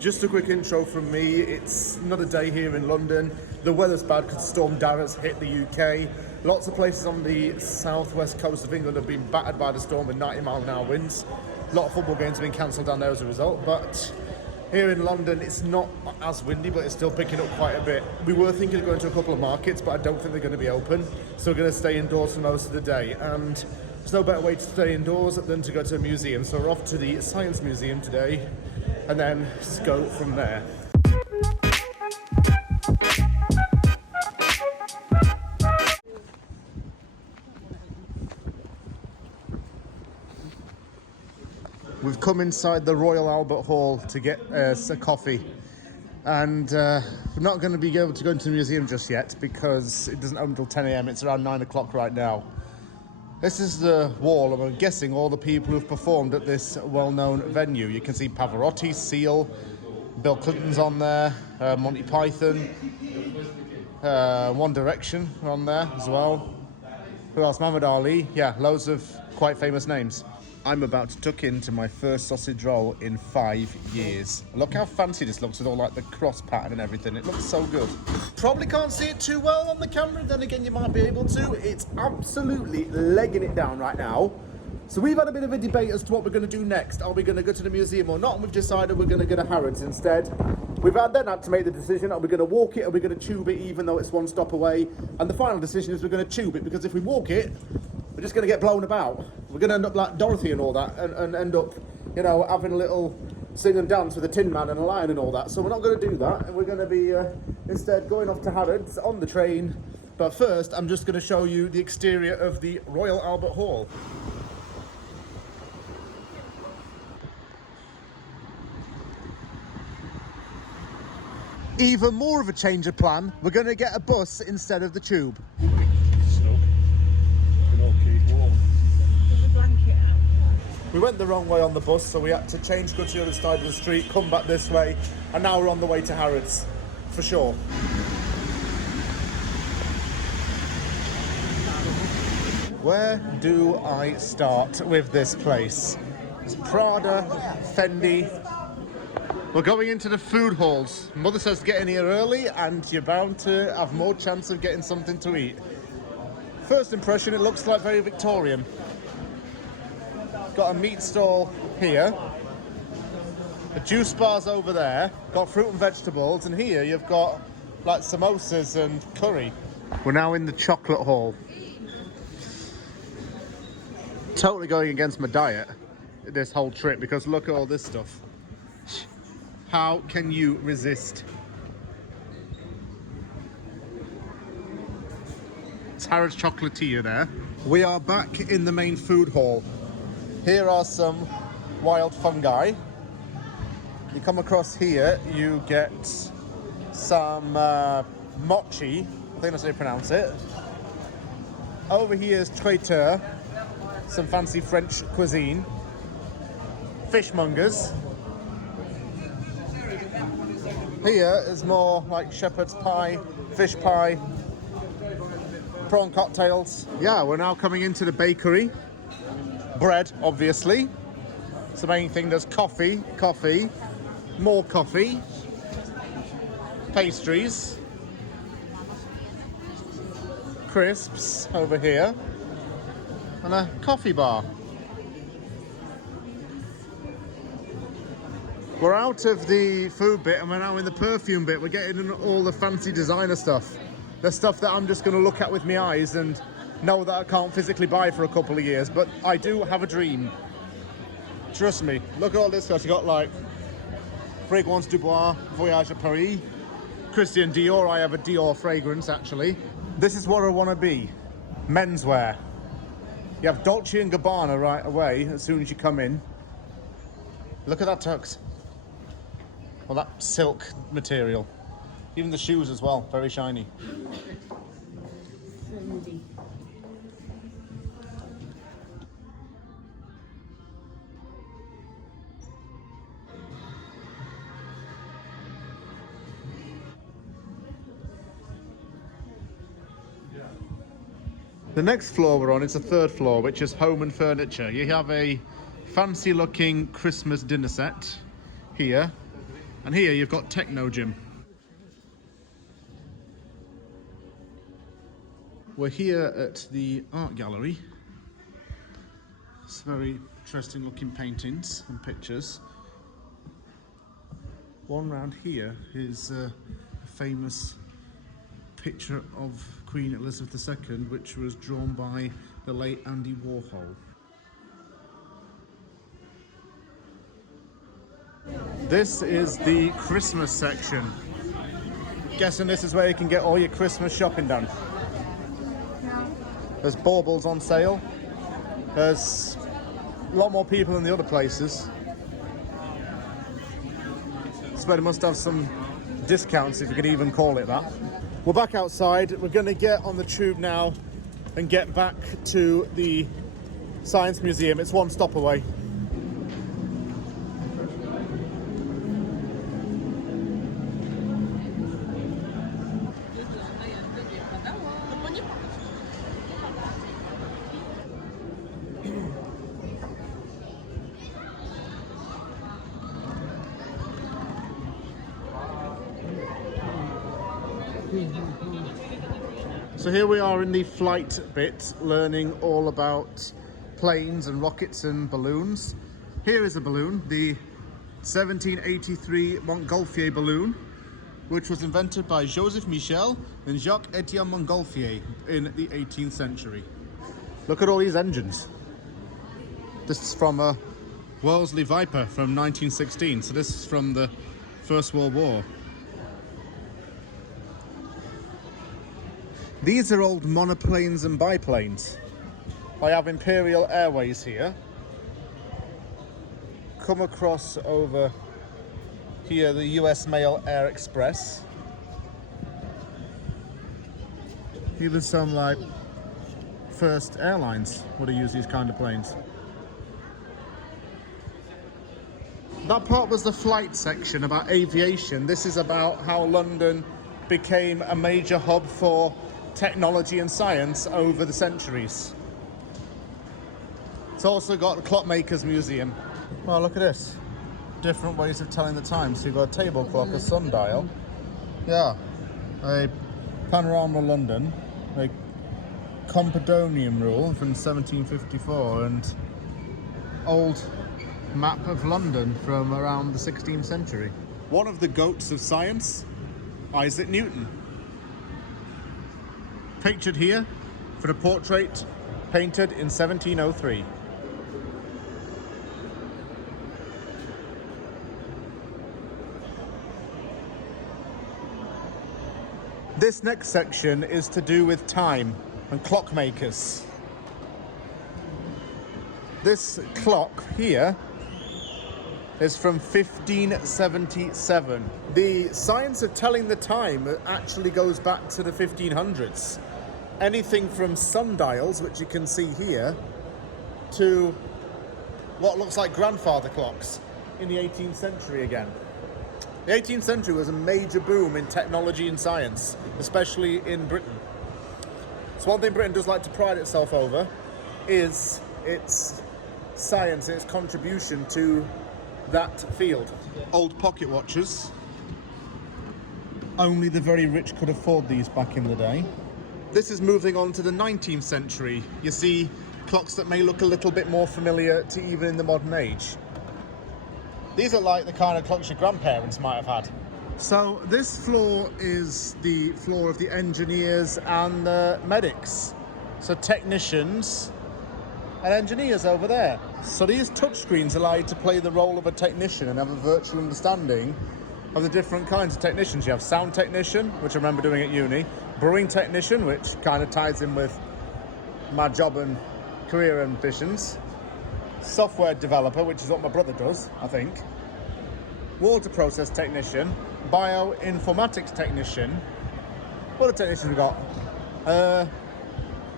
Just a quick intro from me. It's another day here in London. The weather's bad because Storm Dara's hit the UK. Lots of places on the southwest coast of England have been battered by the storm with 90-mile-an-hour winds. A lot of football games have been cancelled down there as a result, but here in London it's not as windy, but it's still picking up quite a bit. We were thinking of going to a couple of markets, but I don't think they're going to be open, so we're going to stay indoors for most of the day. And there's no better way to stay indoors than to go to a museum, so we're off to the Science Museum today, and then just go from there. We've come inside the Royal Albert Hall to get a coffee, and we're not going to be able to go into the museum just yet because it doesn't open until 10 AM. It's around 9 o'clock right now. This is the wall, and I'm guessing all the people who've performed at this well-known venue. You can see Pavarotti, Seal, Bill Clinton's on there, Monty Python, One Direction are on there as well. Who else? Muhammad Ali. Yeah, loads of quite famous names. I'm about to tuck into my first sausage roll in 5 years. Look how fancy this looks with all like the cross pattern and everything. It looks so good. Probably can't see it too well on the camera, then again you might be able to. It's absolutely legging it down right now. So we've had a bit of a debate as to what we're going to do next. Are we going to go to the museum or not? And we've decided we're going to go to Harrods instead. We've then had to make the decision, are we going to walk it, or are we going to tube it even though it's one stop away? And the final decision is we're going to tube it, because if we walk it, we're just going to get blown about. We're going to end up like Dorothy and all that, and end up, you know, having a little sing and dance with a Tin Man and a lion and all that. So we're not going to do that, and we're going to be instead going off to Harrods on the train. But first, I'm just going to show you the exterior of the Royal Albert Hall. Even more of a change of plan, we're going to get a bus instead of the tube. We went the wrong way on the bus, so we had to change, go to the other side of the street, come back this way, and now we're on the way to Harrods, for sure. Where do I start with this place? It's Prada, Fendi. We're going into the food halls. Mother says get in here early and you're bound to have more chance of getting something to eat. First impression, it looks like very Victorian. Got a meat stall here. The juice bar's over there. Got fruit and vegetables, and here you've got like samosas and curry. We're now in the chocolate hall. Totally going against my diet this whole trip, because look at all this stuff. How can you resist? It's Harrods Chocolatier there. We are back in the main food hall. Here are some wild fungi. You come across here, you get some mochi. I think that's how you pronounce it. Over here is traiteur, some fancy French cuisine. Fishmongers. Here is more like shepherd's pie, fish pie, prawn cocktails. Yeah, we're now coming into the bakery. Bread, obviously. It's the main thing. There's coffee, more coffee, pastries, crisps over here, and a coffee bar. We're out of the food bit and we're now in the perfume bit. We're getting in all the fancy designer stuff. The stuff that I'm just going to look at with my eyes and know that I can't physically buy for a couple of years. But I do have a dream. Trust me. Look at all this stuff. You got like Fragrance du Bois, Voyage à Paris, Christian Dior. I have a Dior fragrance actually. This is what I want to be. Menswear. You have Dolce & Gabbana right away as soon as you come in. Look at that tux. Well, that silk material. Even the shoes as well, very shiny. The next floor we're on is the third floor, which is home and furniture. You have a fancy looking Christmas dinner set here. And here you've got Techno Gym. We're here at the art gallery. It's very interesting looking paintings and pictures. One round here is a famous picture of Queen Elizabeth II, which was drawn by the late Andy Warhol. This is the Christmas section. Guessing this is where you can get all your Christmas shopping done. There's baubles on sale. There's a lot more people than the other places. So they must have some discounts, if you could even call it that. We're back outside. We're going to get on the tube now and get back to the Science Museum. It's one stop away. So here we are in the flight bit, learning all about planes and rockets and balloons. Here is a balloon, the 1783 Montgolfier balloon, which was invented by Joseph Michel and Jacques-Étienne Montgolfier in the 18th century. Look at all these engines. This is from a Wellesley Viper from 1916, so this is from the First World War. These are old monoplanes and biplanes. I have Imperial Airways here. Come across over here the US Mail Air Express. Even some like First Airlines would have used these kind of planes. That part was the flight section about aviation. This is about how London became a major hub for technology and science over the centuries. It's also got the Clockmakers Museum. Well, look at this. Different ways of telling the time. So you've got a table clock, a sundial. Yeah. A panorama London. A Compedonium rule from 1754 and old map of London from around the 16th century. One of the goats of science, Isaac Newton. Pictured here for a portrait painted in 1703. This next section is to do with time and clockmakers. This clock here is from 1577. The science of telling the time actually goes back to the 1500s. Anything from sundials, which you can see here, to what looks like grandfather clocks in the 18th century again. The 18th century was a major boom in technology and science, especially in Britain. So one thing Britain does like to pride itself over is its science and its contribution to that field. Old pocket watches. Only the very rich could afford these back in the day. This is moving on to the 19th century. You see clocks that may look a little bit more familiar to even in the modern age. These are like the kind of clocks your grandparents might have had. So this floor is the floor of the engineers and the medics. So technicians and engineers over there. So these touchscreens allow you to play the role of a technician and have a virtual understanding of the different kinds of technicians. You have sound technician, which I remember doing at uni, brewing technician, which kind of ties in with my job and career ambitions, software developer, which is what my brother does, I think, water process technician, bioinformatics technician. What other technicians we got?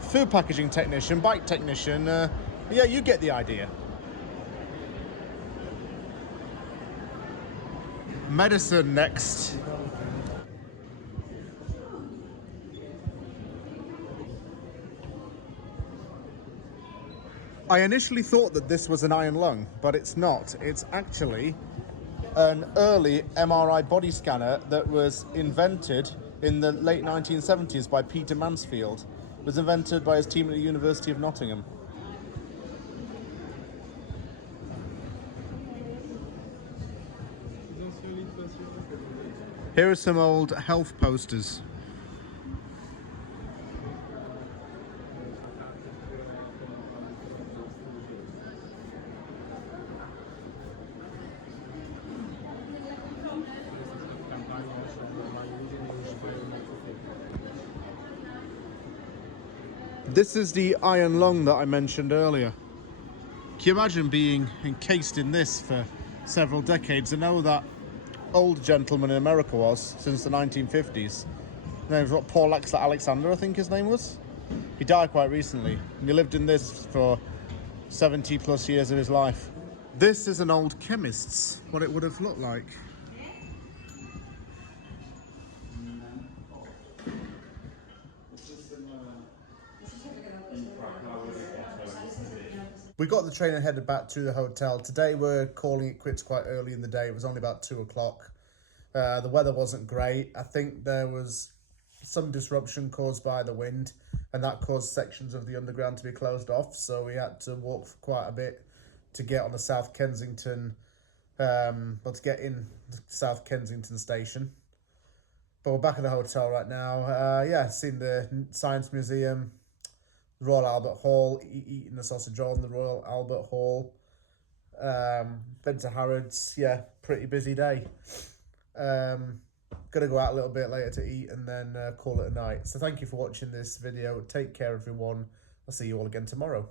Food packaging technician, bike technician. Yeah, you get the idea. Medicine next. I initially thought that this was an iron lung, but it's not. It's actually an early MRI body scanner that was invented in the late 1970s by Peter Mansfield. It was invented by his team at the University of Nottingham. Here are some old health posters. This is the iron lung that I mentioned earlier. Can you imagine being encased in this for several decades? I know that old gentleman in America was since the 1950s. His name was what, Paul Alexander, I think his name was. He died quite recently, and he lived in this for 70 plus years of his life. This is an old chemist's, what it would have looked like. We got the train and headed back to the hotel. Today we're calling it quits quite early in the day. It was only about 2 o'clock. The weather wasn't great. I think there was some disruption caused by the wind, and that caused sections of the underground to be closed off. So we had to walk for quite a bit to get on the South Kensington, to get in the South Kensington station. But we're back at the hotel right now. Yeah, seen the Science Museum, Royal Albert Hall, eating the sausage roll in the Royal Albert Hall. Been to Harrods. Yeah, pretty busy day. Gonna go out a little bit later to eat and then call it a night. So thank you for watching this video. Take care, everyone. I'll see you all again tomorrow.